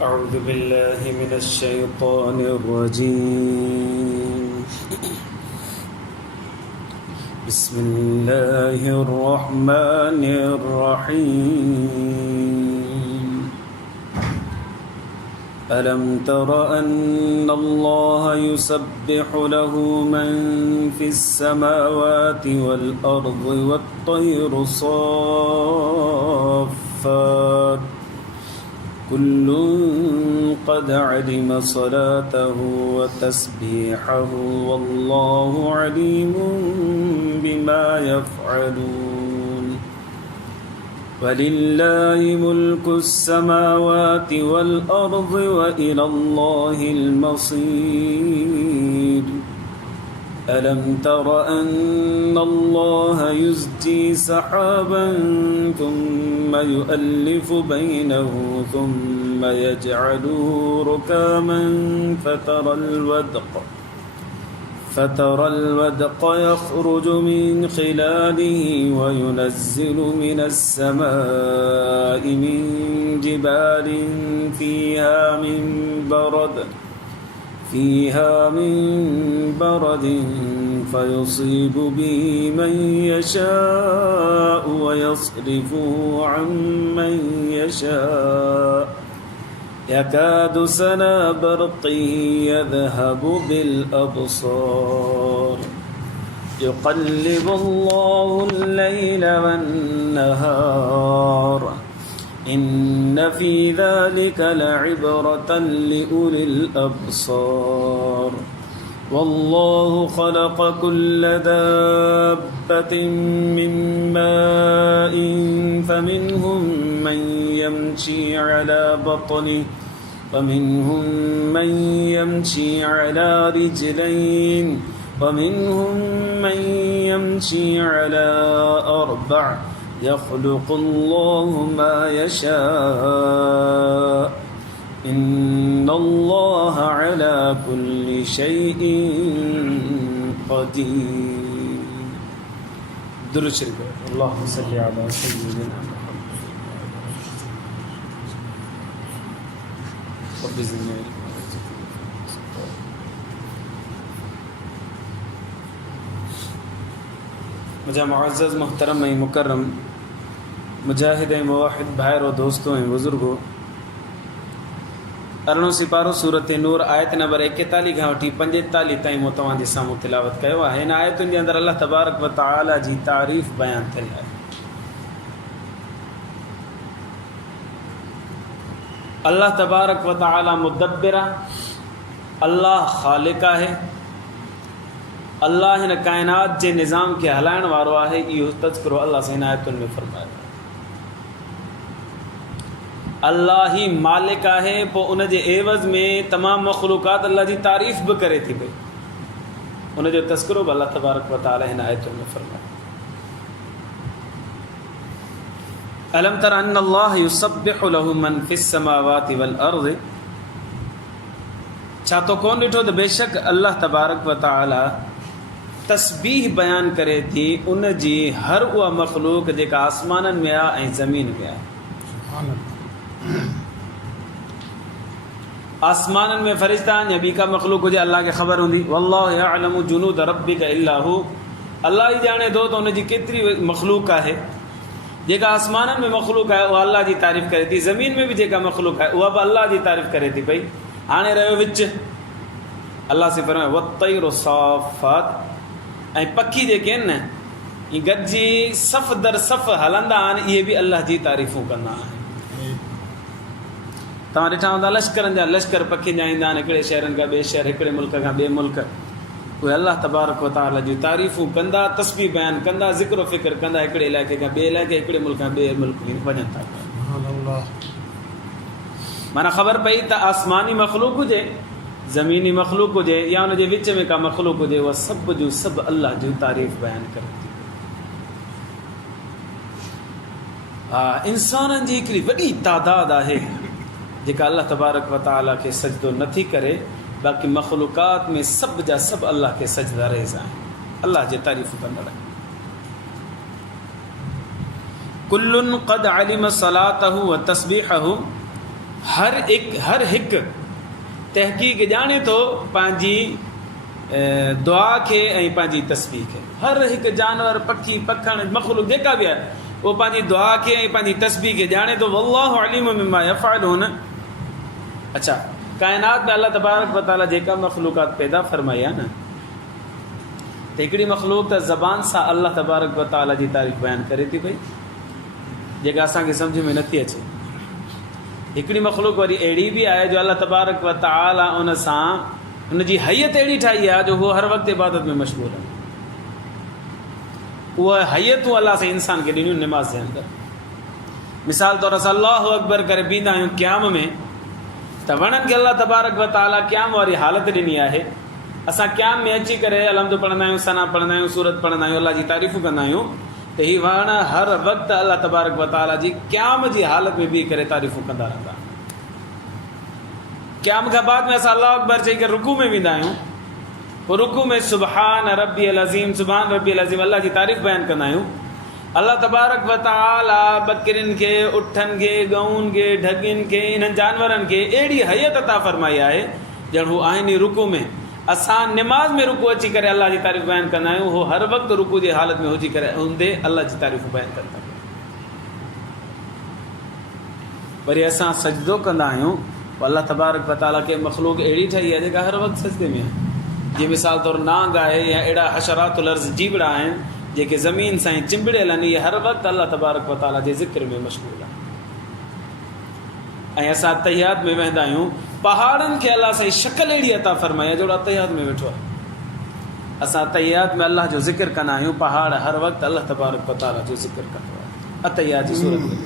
أعوذ بالله من الشيطان الرجيم. بسم الله الرحمن الرحيم. ألم تر أن الله يسبح له من في السماوات والأرض والطير صافات كل قد علم صلاته وتسبيحه والله عليم بما يفعلون. ولله ملك السماوات والأرض وإلى الله المصير. ألم تر أن الله يزجي سحابا ثم يؤلف بينه ثم يجعله ركاما فترى الودق يخرج من خلاله وينزل من السماء من جبال فيها من برد فيصيب به من يشاء ويصرفه عن من يشاء يكاد سنا برقه يذهب بالأبصار يقلب الله الليل والنهار إن في ذلك لعبرة لأولي الأبصار. والله خلق كل دابة من ماء فمنهم من يمشي على بطنه ومنهم من يمشي على رجلين ومنهم من يمشي على أربع يخلق الله ما يشاء إن الله على كل شيء قدير. درود شريف. اللهم صل على سيدنا محمد. رب زدنا علما. मुझे मुअज़्ज़ज़ मोहतरम मुकर्रम मुजाहिद मुवाहिद भाइर और दोस्तों हैं बुज़ुर्गों, अरिड़ों सिपारो सूरत नूर आयत नंबर 41 खां वठी 45 ताईं मूं तव्हां जे साम्हूं तिलावत कयो आहे। हिन आयतुनि जे अंदरि अल्लाह तबारक व तआला जी तारीफ़ बयान थियल आहे। अल्लाह तबारक व तआला मुदब्बिर आहे, अल्लाह ख़ालिक़ आहे, अल्लाह हिन काइनात जे निज़ाम खे हलाइण वारो आहे। इहो तज़किरो अल्लाह सां हिन आयतुनि में फ़रमायो। अल्लाह ही मालिक आहे, पोइ उन जे एवज़ में तमामु मख़लूक़ात अल्लाह जी तारीफ़ बि करे थी पई। उन जो तज़किरो बि अल्लाह तबारक व तआला हिन आयतुनि में फ़रमायो। अलम तर अन्न अल्लाह युसब्बिहु लहु मन फिस समावाति वल अर्ज़। छा तो कोन ॾिठो त बेशक अल्लाह तबारक व तआला तस्बीह बयान करे थी उन जी हर उहा मख़लूक जेका आसमाननि में आहे ऐं ज़मीन में आहे। आसमाननि में फ़रिश्ता आहिनि या ॿी का मख़लूक हुजे, अल्लाह खे ख़बर हूंदी। वल्लाहु यअलमु जुनूद रब्बिका इल्ला हू। अल्लाह ई ॼाणे थो त उन जी केतिरी मख़लूक आहे। जेका आसमाननि में मख़लूक आहे उहा अल्लाह जी तारीफ़ करे थी, ज़मीन में बि जेका मख़लूक आहे उहा बि अल्लाह जी तारीफ़ करे थी पई। हाणे रहियो विच, अल्लाह से फरमायो वत्तैरु साफ़ात, ऐं पखी जेके आहिनि न इहे गॾिजी सफ़ दर सफ़ हलंदा आहिनि, इहे बि अल्लाह जी तारीफ़ूं कंदा आहिनि। तव्हां ॾिठा हूंदा लश्करनि जा लश्कर पखियुनि जा ईंदा आहिनि हिकिड़े शहरनि खां ॿिए शहर, हिकिड़े मुल्क खां ॿिए मुल्क। उहे अल्लाह तबारक व तआला जूं तारीफ़ूं कंदा, तस्बीह बयानु कंदा, ज़िक्र फ़िक्र कंदा, हिकिड़े इलाइक़े खां ॿिए इलाइक़े, हिकिड़े मुल्क खां ॿिए मुल्क वञनि था। माना ख़बर पई त आसमानी मख़लूक हुजे, ज़मीनी मख़लूक हुजे या उन जे विच में का मख़लूक हुजे, उहा सभु जूं सभु अल्लाह जूं तारीफ़ बयानु करे थी। हा, इंसाननि जी हिकिड़ी वॾी तादाद आहे जेका अल्लाह तबारक व तआला खे सजदो नथी करे, बाक़ी मख़लूक़ात में सभु जा सभु अल्लाह खे सजदा रेज़ आहिनि, अल्लाह जे तारीफ़ कंदड़ आहिनि। कुल्लुन क़द अलिम सलातहु व तस्बीहहु, हर हिकु तहक़ीक़ ॼाणे थो पंहिंजी दुआ खे ऐं पंहिंजी तस्बीह खे। हर हिकु जानवर, पखी, पखण, मख़लूक जेका बि आहे उहो पंहिंजी दुआ खे ऐं पंहिंजी तस्बीह खे ॼाणे थो। वल्लाहु अलीम बिमा यफ़अलून। अच्छा, काइनात में अल्लाह तबारक व तआला जेका मख़लूक़ात पैदा फरमाई आहे न, त हिकिड़ी मख़लूक त ज़बान सां अल्लाह तबारक व तआला जी तारीफ़ बयानु करे थी पई, जेका असांखे सम्झ में नथी अचे। हिकिड़ी मख़लूक वरी अहिड़ी बि आहे जो अल्लाह तबारक व तआला उन सां हुनजी हैयत अहिड़ी ठाही आहे जो उहो हर वक़्तु इबादत में मशगूल आहे। उहा हैयतूं अल्लाह सां इंसान खे ॾिनियूं निमाज़ जे अंदरि। मिसाल तौर असां अल्लाहु अकबर करे बीहंदा आहियूं क़याम में, त वणनि खे अल्लाह तबारक व तआला क़याम वारी हालत ॾिनी आहे। असां क़याम में अची करे अलहम्दु पढ़ंदा आहियूं, सना पढ़ंदा आहियूं, सूरत पढ़ंदा आहियूं, अल्लाह जी तारीफ़ूं कंदा आहियूं, त हीअ वण हर वक़्तु अल्लाह तबारक व तआला जी क़याम जी हालत में बीह करे तारीफ़ूं कंदा रहंदा। क़याम खां बाद में असां अल्लाहु अकबर चई करे रुकू में वेंदा आहियूं, पोइ रुकू में सुबहान रब्बी अल अज़ीम, सुबहान रब्बी अल अज़ीम अल्लाह जी तारीफ़ बयानु कंदा आहियूं। अल्लाह तबारक व तआला बकरियुनि खे, उठनि खे, गऊनि खे, ढगियुनि खे, इन्हनि जानवरनि खे अहिड़ी हैयत अता फरमाई आहे ॼण हू आहिनि रुकू में। असां निमाज़ में रुकू अची करे अल्लाह जी तारीफ़ बयानु कंदा आहियूं, उहो हर वक़्तु रुकू जी हालत में हुजी करे हूंदे अल्लाह जी तारीफ़ बयानु कंदा आहियूं। वरी असां सजदो कंदा आहियूं, अल्लाह तबारक व तआला खे मख़लूक अहिड़ी ठही आहे जेका हर वक़्तु सजदे में आहे। जीअं मिसाल तौर नांग आहे या अहिड़ा हशरातुल अर्ज़ जीवड़ा आहिनि जेके ज़मीन सां ई चिंबड़ियल आहिनि, इहे हर वक़्तु अल्लाह तबारक व तआला जे ज़िक्र में मशगूल आहे। ऐं असां तहियात में वेंदा आहियूं, पहाड़नि खे अल्लाह सां शकल अहिड़ी अता फरमाई आहे जहिड़ो तहियात में वेठो आहे। असां तहियात में अल्लाह जो ज़िक्र कंदा आहियूं, पहाड़ हर वक़्तु अल्लाह तबारक व तआला जो ज़िक्र कंदो आहे अतहियात जी सूरत में।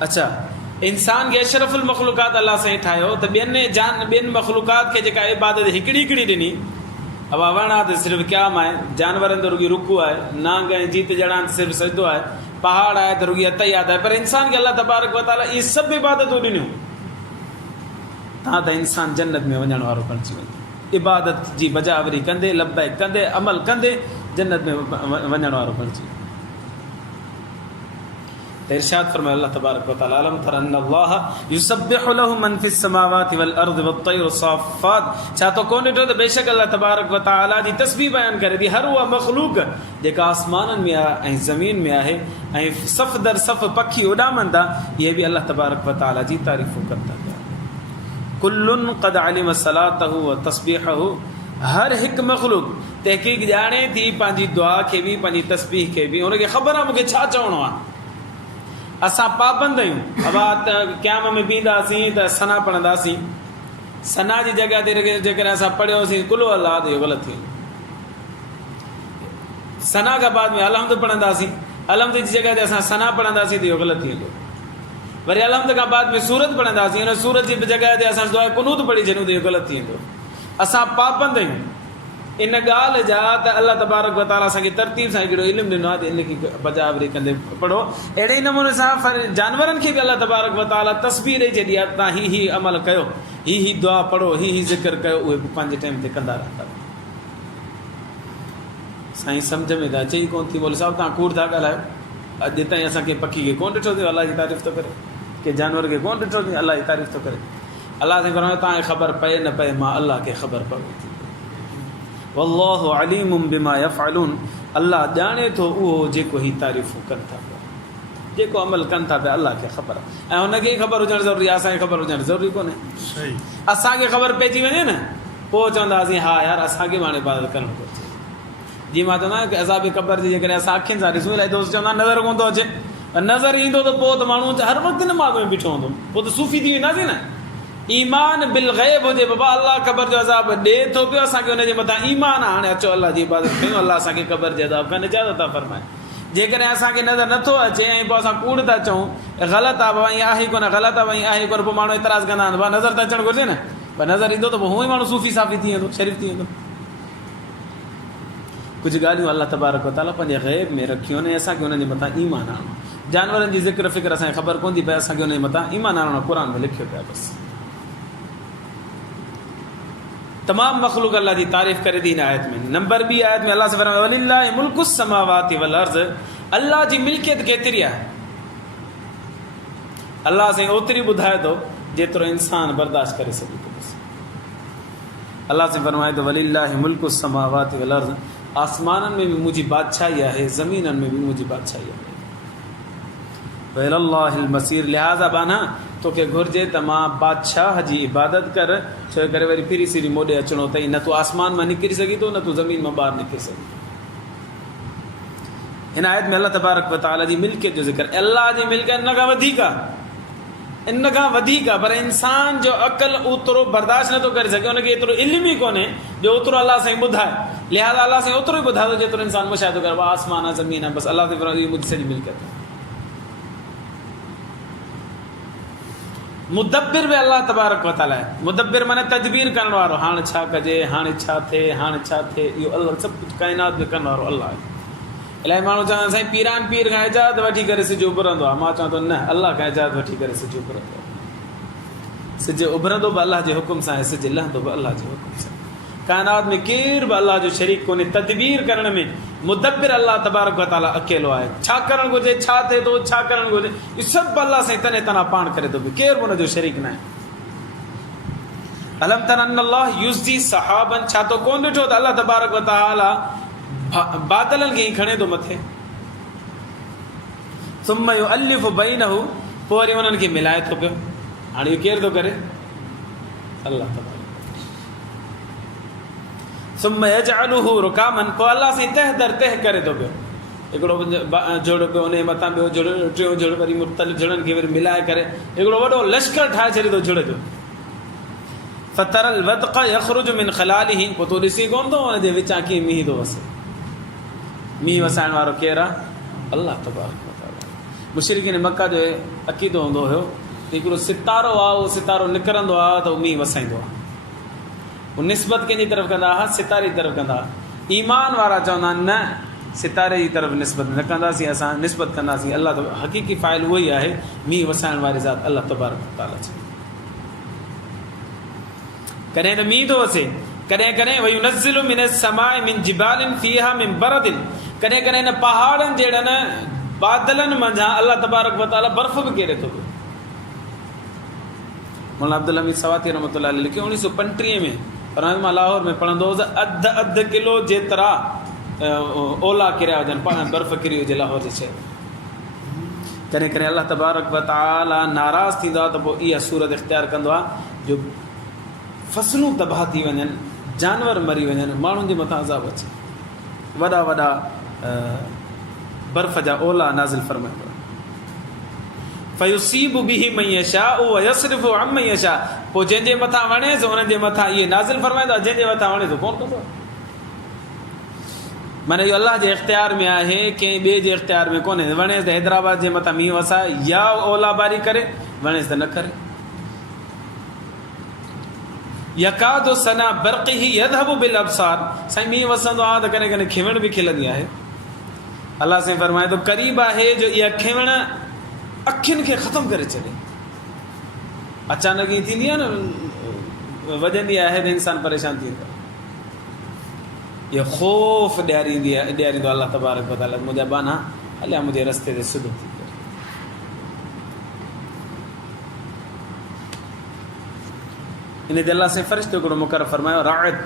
अच्छा, इंसान खे अशरफुल मख़लूक़ात अल्लाह सां ठाहियो, त ॿियनि मख़लूक़ात खे जेका इबादत हिकिड़ी हिकिड़ी ॾिनी। अब वण आहे त सिर्फ़ु क़याम आहे, जानवरनि त रुॻी रुकू आहे, नांग ऐं जीत जड़ा त सिर्फ़ु सजदो आहे, पहाड़ आहे त रुॻी अतहियात आहे। पर इंसान खे अल्लाह तबारक व तआला इहे सभु इबादतूं ॾिनियूं, तव्हां त इंसान जन्नत में वञण वारो बणिजी वञे। इबादत जी बजावरी कंदे, लब्बैक कंदे, अमल कंदे जन्नत में वञण वारो बणिजी वञे। त इरशाद फरमायो अल्लाह तबारक व तआला, अलम तर अन्न अल्लाह युसब्बिहु लहु मन फिस समावाति वल अर्दि वत-तय्रु साफ़ात। छा तो कोन ॾिठो त बेशक अल्लाह तबारक व तआला जी तस्बीह बयानु करे थी हर उहा मख़लूक जेका आसमाननि में आहे ऐं ज़मीन में आहे, ऐं सफ़ दर सफ़ पखी उॾामनि था, इहे बि अल्लाह तबारक व तआला जी तारीफ़ूं कनि था पिया। कुल्लुन क़द अलिम सलातहु व तस्बीहहु, हर हिकु मख़लूक तहक़ीक़ ॼाणे थी पंहिंजी दुआ खे बि, पंहिंजी तस्बीह खे बि। हुनखे ख़बर आहे मूंखे छा चवणो आहे। असां पाबंद आहियूं। अब क़याम में बीहंदासीं त सना पढ़ंदासीं, सना जी जॻह ते जेकॾहिं असां पढ़ियोसीं कुल अल्लाह, त इहो ग़लति थी वेंदो। सना खां बाद में अलहम्द पढ़ंदासीं, अलहम्द जी जॻह ते असां सना पढ़ंदासीं त इहो ग़लति थी वेंदो। वरी अलहम्द खां बाद में सूरत पढ़ंदासीं, हुन सूरत जी जॻह ते असां दुआ कुनूत पढ़ी छॾियूं त इहो ग़लति थी वेंदो। असां पाबंद आहियूं इन ॻाल्हि जा त अल्लाह तबारक व तआला असांखे तरतीब सां हिकिड़ो इल्मु ॾिनो आहे त इनखे बजावरी कंदे पढ़ो। अहिड़े ई नमूने सां जानवरनि खे बि अल्लाह तबारक व तआला तस्बीह ॾेई छॾी आहे, तव्हां ही अमल कयो, ही दुआ पढ़ो, ही ज़िक्र कयो, उहे बि पंहिंजे टाइम ते कंदा रहंदा। साईं सम्झ में त अचे ई कोन थी, बोले साहिबु तव्हां कूड़ था ॻाल्हायो। अॼु ताईं असांखे पखी खे कोन ॾिठो अथव अल्लाह जी तारीफ़ थो करे, के जानवर खे कोन ॾिठो अथई अल्लाह जी तारीफ़ थो करे। अल्लाह साईं फरमायो तव्हांखे ख़बर पए न पए, मां अल्लाह खे ख़बर पवे थी। वल्लाहु अलीमुम बिमा यफ़अलून, अल्लाह ॼाणे थो उहो जेको ही तारीफ़ूं कनि था पिया, जेको अमल कनि था पिया, अल्लाह खे ख़बर आहे। ऐं हुनखे ख़बर हुजणु ज़रूरी आहे, असांखे ख़बर हुजणु ज़रूरी कोन्हे। असांखे ख़बर पइजी वञे न, पोइ चवंदासीं हा यार असांखे बि हाणे इबादत करणु घुरिजे। जीअं मां चवंदो आहियां की अज़ाब क़बर जी जेकॾहिं असां अखियुनि सां ॾिसूं, इलाही दोस्त चवंदा नज़र कोन थो अचे, नज़र ईंदो त पोइ त माण्हू हर वक़्तु नमाज़ में बीठो हूंदो, पोइ त सूफ़ी थी वेंदासीं न। ईमान बिल ग़ैब हुजे, बाबा अल्लाह क़बर जो अज़ाब ॾे थो पियो, असांखे हुनजे मथां ईमान आहे, हाणे अचो अल्लाह जी इबादत कयूं, अल्लाह असांखे क़बर जे अज़ाब खां निजात अता फरमाए। जेकॾहिं असांखे नज़र नथो अचे ऐं पोइ असां कूड़ था चऊं ग़लति आहे बाबा ईअं आहे कोन, ग़लति आहे भई आहे कोन, पोइ माण्हू एतिराज़ कंदा आहिनि, भाउ नज़र त अचणु घुरिजे न। पर नज़र ईंदो त पोइ हूअं ई माण्हू सूफ़ी साफ़ी थी वेंदो, शरीफ़ थी वेंदो। कुझु ॻाल्हियूं अल्लाह तबारक व तआला पंहिंजे ग़ैब में रखियूं आहिनि, असांखे हुनजे मथां ईमान आणणो। जानवरनि जी ज़िक्र फ़िक्र असांखे ख़बर कोन थी पए, असांखे हुनजे मथां ईमान आणणो, क़ुर में लिखियो पिया बसि। तमामु मख़लूक अल्लाह जी तारीफ़ करे थी हिन आयत में। नंबर 2 आयत में अल्लाह से फरमायो वलिल्लाहि मुल्कुस समावाति वल अर्ज़, अल्लाह जी मिल्कियत केतिरी आहे, अल्लाह साईं ओतिरी ॿुधाए थो जेतिरो इंसान बर्दाश्त करे सघे थो। अल्लाह से फरमाए तो वलिल्लाहि मुल्कु समावाति वल अर्ज़, आसमाननि में भी मुंहिंजी बादशाही आहे, ज़मीननि में भी मुंहिंजी बादशाही आहे। व इलल्लाहिल मसीर, लिहाज़ा बाना तोखे घुर्जे त मां बादशाह जी इबादत कर, छो करे वरी फिरी सिरी मोॾे अचिणो अथई। न तूं आसमान मां निकिरी सघी थो, न तूं ज़मीन मां ॿाहिरि निकिरी सघी थो। हिन आयत में अल्लाह तबारक व तआला जी मिल्कियत जो ज़िक्र, अल्लाह जी मिल्कियत इन खां वधीक आहे, इन खां वधीक आहे, पर इंसान जो अक़ल ओतिरो बर्दाश्त नथो करे सघे, उनखे एतिरो इल्म ई कोन्हे जो ओतिरो अल्लाह साईं ॿुधाए। लिहाज़ा अल्लाह साईं ओतिरो ई ॿुधाए थो जेतिरो इंसान मुशाहिदो करे। आसमान आहे, ज़मीन आहे, बसि अल्लाह ते मुंहिंजी सॼी मिल्कियत आहे। मुदब्बिर बि अल्लाह तबारक व तआला आहे। मुदब्बिर माने तदबीर करण वारो, हाणे छा कजे, हाणे छा थिए, हाणे छा थिए, इहो अल्लाह सभु कुझु काइनात में करण वारो अल्लाह आहे। इलाही माण्हू चवंदा साईं पीरान पीर खां इजाज़त वठी करे सिज उभरंदो आहे। मां चवां थो न, अल्लाह खां इजाज़त वठी करे सिज उभरंदो आहे। सिज उभरंदो बि अल्लाह जे हुकुम सां आहे, सिज लहंदो बि अल्लाह जे हुकुम सां। काइनात में केर बि अल्लाह जो शरीक कोन्हे। तदबीर करण में मुदब्बिर अल्लाह तबारक व तआला अकेलो आहे। छा करणु घुरिजे, छा थिए थो, छा करणु घुरिजे, इहो सभु अल्लाह साईं तने तना पाण करे थो पियो, केर बि हुनजो शरीक न आहे। अलम तरा अन्नल्लाह युज़्जी सहाबन, छा तो कोन ॾिठो त अल्लाह तबारक व तआला बादलनि खे ई खणे थो मथे। सुम्म युअल्लिफु बैनहु, पोइ वरी उन्हनि खे मिलाए थो पियो। हाणे इहो केरु थो करे? अल्लाह तबारक। सुम्म यजअलुहु रुकामन, पोइ अल्लाह साईं तह दर तह करे थो पियो। हिकिड़ो जोड़ पियो, उन जे मथां ॿियो जोड़, टियों जोड़, वरी मुख़्तलिफ़ जोड़नि खे वरी मिलाए करे हिकिड़ो वॾो लश्कर ठाहे छॾे थो जुड़ जो। फतरल वदक़ यख़रुजु मिन ख़लालिही, पोइ तूं ॾिसी कोन थो हुनजे विचां कीअं मींहुं थो वसे। मींहुं वसाइण वारो केरु आहे? अल्लाह तबारक व तआला। मुशरिकीन मक्का जो अक़ीदो हूंदो हुयो हिकिड़ो सितारो आहे, उहो सितारो निकिरंदो आहे त उहो मींहुं वसाईंदो आहे। उहो निस्बत कंहिंजी तरफ़ कंदा हुआ? सितारे जी तरफ़ कंदा हुआ। ईमान वारा चवंदा आहिनि न, सितारे जी तरफ़ निस्बत न कंदासीं, असां निस्बत कंदासीं अल्लाह। त हक़ीक़ी फ़ाइल उहो ई आहे, मींहुं वसाइण वारी ज़ात अल्लाह तबारक व तआला चए। कॾहिं त मींहुं थो वसे, कॾहिं कॾहिं वयुनज़्ज़िलु मिनस समाए मिन जिबालिन फ़ीहा मिन बरदिन, कॾहिं कॾहिं न पहाड़नि जहिड़नि बादलनि मंझां अल्लाह तबारक व तआला बर्फ़ बि केरे थो पियो। मौलाना अब्दुल हमीद सवाती रहमतुल्लाह अलैह लिखियो 1935 में, पर मां लाहौर में पढ़ंदो हुउसि, अधु किलो जेतिरा ओला किरिया हुजनि, बर्फ़ किरी हुजे लाहौर जे शहर। कॾहिं कॾहिं अल्लाह तबारक व तआला नाराज़ थींदो आहे त पोइ इहा सूरत इख़्तियार कंदो आहे जो फसलूं तबाह थी वञनि, जानवर मरी वञनि, माण्हुनि जे मथां अज़ाब अचे, वॾा वॾा बर्फ़ जा ओला नाज़िल फरमाईंदो आहे। फयुसीबु बिही मन यशाउ व यसरिफु अन मन यशा, पोइ जंहिंजे मथां वणेसि उन्हनि जे मथां इहे नाज़िल फरमाईंदो आहे, जंहिंजे मथां वणे थो कोन कंदो। माना इहो अल्लाह जे इख़्तियार में आहे, कंहिं ॿिए जे इख़्तियार में कोन्हे। वणेसि त हैदराबाद जे मथां मींहुं वसाए या ओला बारी करे, वणेसि त न करे। यकादु सना बरक़िही यज़हबु बिल अबसार, साईं मींहुं वसंदो आहे त कॾहिं कॾहिं खिवण बि खिलंदी आहे। अल्लाह साईं फरमाए थो क़रीब आहे जो इहा खिवण अखियुनि खे ख़तमु करे छॾे। अचानक ईअं थींदी आहे न, वॼंदी आहे त इंसान परेशान थी वेंदो आहे। इहा ख़ौफ़ ॾियारींदो अल्लाह तबारक व तआला, मुंहिंजा बाना हलिया मुंहिंजे रस्ते ते सिधो थी करे। इन ते अल्लाह साईं फ़रिश्तो हिकिड़ो मुक़ररु फरमायो, राअद।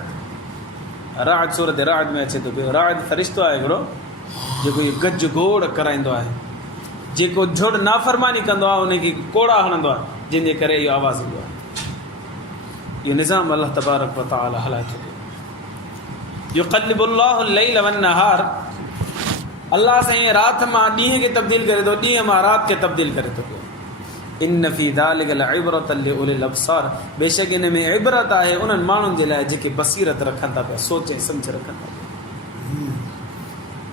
राअद सूरत राअद में अचे थो पियो। राअद फ़रिश्तो आहे हिकिड़ो जेको इहो गज गोड़ कराईंदो आहे, जेको झुड़ नाफ़रमानी कंदो आहे उनखे कोड़ा हणंदो आहे, जंहिंजे करे इहो आवाज़ ईंदो आहे। इहो निज़ाम अल्लाह तबारक व तआला हलाए थो पियो। युक़ल्लिबुल्लाहु लैल वन्नहार, अल्लाह साईं राति मां ॾींहं खे तब्दील करे थो, ॾींहं मां राति खे तब्दील करे थो पियो। इन फ़ी ज़ालिक लइब्रतन लिउलिल अबसार, बेशक इन में इबरत आहे उन्हनि माण्हुनि जे लाइ जेके बसीरत रखनि था पिया, सोच ऐं सम्झ रखनि था पिया।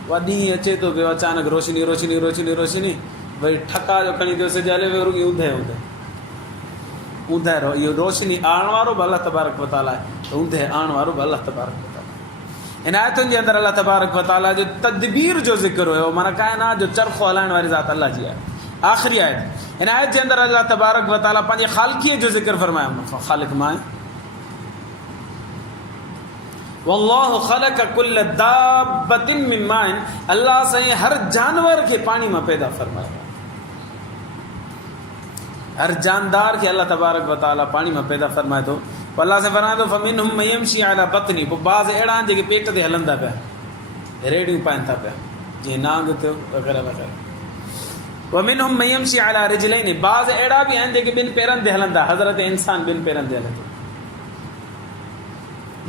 उहा ॾींहुं अचे थो पियो, अचानक रोशनी रोशनी रोशनी रोशनी, वरी ठका जो खणी थियो सिज हले वियो, रुॻी ऊंधे ऊंधे ऊंधे रहो। इहो रोशनी आणण वारो बि अल्लाह तबारक व तआला आहे, ऊंधे आणण वारो बि अल्लाह तबारक व तआला। इन आयतुनि जे अंदरि अल्लाह तबारक व तआला जो तदबीर जो ज़िक्र हुयो, माना काइनात जो चरख़ो हलाइण वारी ज़ात अल्लाह जी आहे। आख़िरी आयत, हिन आयत जे अंदरि अल्लाह तबारक व तआला पंहिंजे ख़ालिक़ीअ जो ज़िक्र फरमायो। ख़ालिक़ मां वल्लाहु ख़लक़ कुल्ल दाब्बतिन मिन माइन, अल्लाह साईं हर जानवर खे पाणी मां पैदा फरमायो। हर जानदार के अल्लाह तबारक व तआला पानी में पैदा फरमाए थो। अल्लाह से फरमाए थो फमिनहुम मयमशी अला बतनी, पोइ बाज़ अहिड़ा आहिनि जेके पेट ते हलंदा पिया, रेड़ियूं पाइनि था पिया, जीअं नांग थियो वग़ैरह वग़ैरह। वमिनहुम मयमशी अला रिजलैनि, बाज़ अहिड़ा बि आहिनि जेके ॿिनि पेरनि ते हलंदा, हज़रत इंसान ॿिनि पेरनि ते हले थो,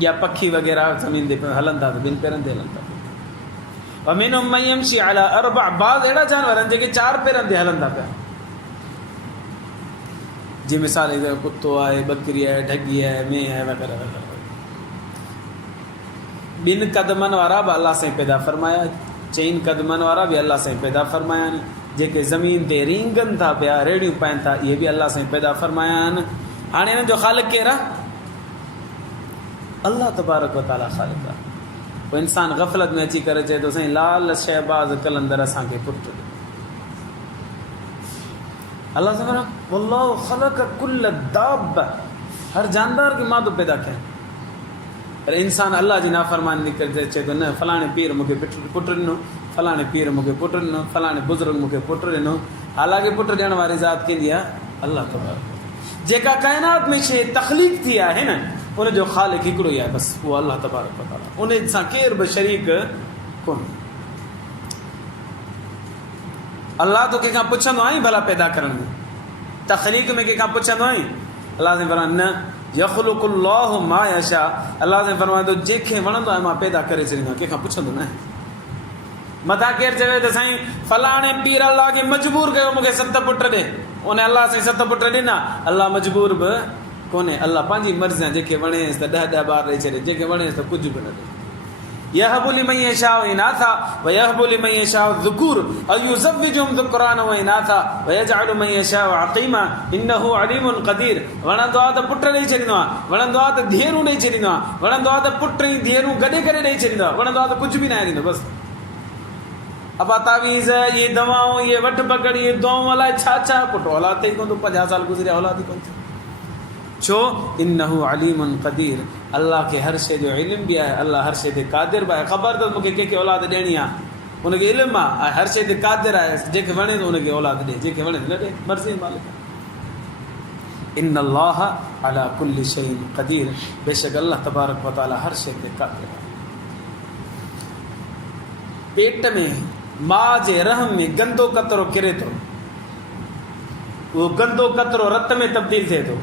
या पखी वग़ैरह ज़मीन ते हलंदा त ॿिनि पेरनि ते हलंदा। वमिनहुम मयमशी अला अर्बअ, बाज़ अहिड़ा जानवर आहिनि जेके 4 पेरनि ते हलंदा पिया, जी मिसाल कुत्तो आहे, बकरी आहे, ढगी आहे, मेंह आहे वग़ैरह वग़ैरह। 2 कदमनि वारा बि अल्लाह साईं पैदा फरमाया, 4 कदमनि वारा बि अल्लाह साईं पैदा फरमाया आहिनि, जेके ज़मीन ते रींगनि था पिया, रेड़ियूं पाइनि था, इहे बि अल्लाह साईं पैदा फरमाया आहिनि। हाणे हिननि जो ख़ालिक़ केरु आहे? अल्लाह तबारक व तआला ख़ालिक़ आहे। पोइ इंसान ग़फ़लत में अची करे चए थो साईं लाल शहबाज़ कलंदर असांखे पुटु ॾियो। अल्लाह से फरमाया वल्लाहु ख़लक़ कुल्ल दाब, हर जानदार की मां तो पैदा कया, पर इंसान अल्लाह जी नाफ़रमानी निकिरे चए थो न फलाणे पीर मूंखे पुटु ॾिनो, फलाणे पीर मूंखे पुटु ॾिनो, फलाणे बुज़ुर्ग मूंखे पुटु ॾिनो। हालांकि पुटु ॾियण वारी ज़ात कंहिंजी आहे? अल्लाह तबारक। जेका काइनात में शइ तख़लीक़ थी आहे न, उनजो ख़ालिक़ हिकिड़ो ई आहे, बसि उहो अल्लाह तबारक व तआला, उन सां केर बि शरीक कोन्हे। अल्लाह तो कंहिंखां पुछंदो आई भला पैदा करण में, तख़लीक़ में कंहिंखां पुछंदो आई? अल्लाह से फरमाए न यख़लुक़ुल्लाहु मा यशा, अल्लाह से फरमाए थो जंहिंखे वणंदो आहे मां पैदा करे छॾींदो आहियां, कंहिंखां पुछंदो न आहे। मथां केरु चवे त साईं फलाणे पीर अल्लाह खे मजबूर कयो मूंखे 7 पुट ॾे, उन अल्लाह साईं 7 पुट ॾिना, अल्लाह मजबूर बि कोन्हे, अल्लाह पंहिंजी मर्ज़ी आहे, जंहिंखे वणेसि त 10 ॿार ॾेई छॾे, जंहिंखे वणेसि त कुझु बि न ॾे। यहबु लिमन यशाउ इनाथा व यहबु लिमन यशाउ ज़ुकूर औ युज़व्विजुहुम ज़ुकराना व इनाथा व यजअलु मन यशाउ अक़ीमा इन्नहु अलीमुन क़दीर। वणंदो आहे त पुट ॾेई छॾींदो आहे, वणंदो आहे त धीअरूं ॾेई छॾींदो आहे, वणंदो आहे त पुट ऐं धीअरूं गॾे करे ॾेई छॾींदो आहे, वणंदो आहे त कुझु बि न ॾींदो। बसि अबा तावीज़, ये दवाऊं, ये वठ पकड़, ये दुआऊं, अलाए छा छा, पुट औलाद ते ई कोन थो, 50 साल गुज़रिया औलाद ई कोन थी। छो? इन्नहु अलीमुन क़दीर, अल्लाह खे हर शइ जो इल्म बि आहे, अल्लाह हर शइ ते क़ादिर बि आहे, ख़बर अथसि मूंखे कंहिंखे औलाद ॾियणी आहे, उनखे इल्मु आहे, हर शइ ते क़ादिर आहे, जंहिंखे वणे थो उनखे औलाद ॾे, जंहिंखे वणे न ॾे, मर्ज़ी मालिक। इन्नल्लाह अला कुल्लि शैइन क़दीर, बेशक अल्लाह तबारक व तआला हर शइ ते क़ादिर आहे। पेट में मां जे रहम में गंदो कतरो किरे थो, उहो गंदो कतरो रत में तब्दील थिए थो,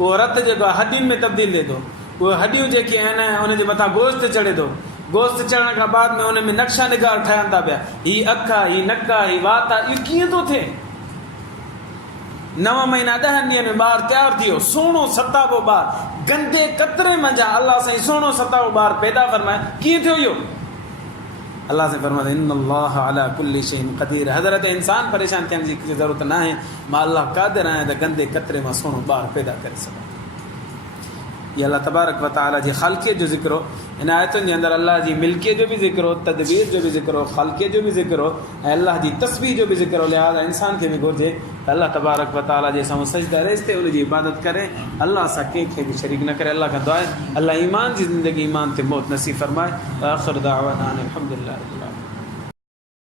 उहो रत जेको आहे हॾियुनि में तब्दील थिए थो, उहे हॾियूं जेके आहिनि उनजे मथां गोश्त चढ़े थो, गोश्त चढ़ण खां बाद में उन में नक्शा निगार ठहनि था पिया, हीअ अखि आहे, हीअ नक आहे, हीअ वात आहे, इहो कीअं थो थिए? 9 महीना 10 ॾींहंनि में ॿारु तयारु थी वियो, सुहिणो सताबो ॿारु, गंदे कतरे मंझां अल्लाह साईं सुहिणो सताबो ॿारु पैदा फरमाए, कीअं थियो इहो? अल्लाह से फरमाए इन्नल्लाह अला कुल्लि शैइन क़दीर। हज़रत इंसान परेशान थियण जी ज़रूरत न आहे, मां अल्लाह क़ादिर आहियां त गंदे कतरे मां सुहिणो ॿारु पैदा करे सघां। ये अल्लाह तबारक व तआला जी ख़ालिक़ियत जो ज़िक्र हो, इन आयतुनि जे अंदरि अल्लाह जी मिल्कियत जो बि ज़िक्र हो, तदबीर जो बि ज़िक्र हो, ख़ालिक़ियत जो बि ज़िक्र हो, ऐं अल्लाह जी तस्बीह जो बि ज़िक्र हो। लिहाज़ा इंसान खे बि घुरिजे त अल्लाह तबारक व तआला जे साम्हूं सजदा रेज़ ते उनजी इबादत करे, अल्लाह सां कंहिंखे बि शरीक न करे। अल्लाह खां दुआ आहे अल्लाह ईमान जी ज़िंदगी ईमान ते मौत नसीब फरमाए। आख़िर दाअवाना अनिल हम्दुलिल्लाह।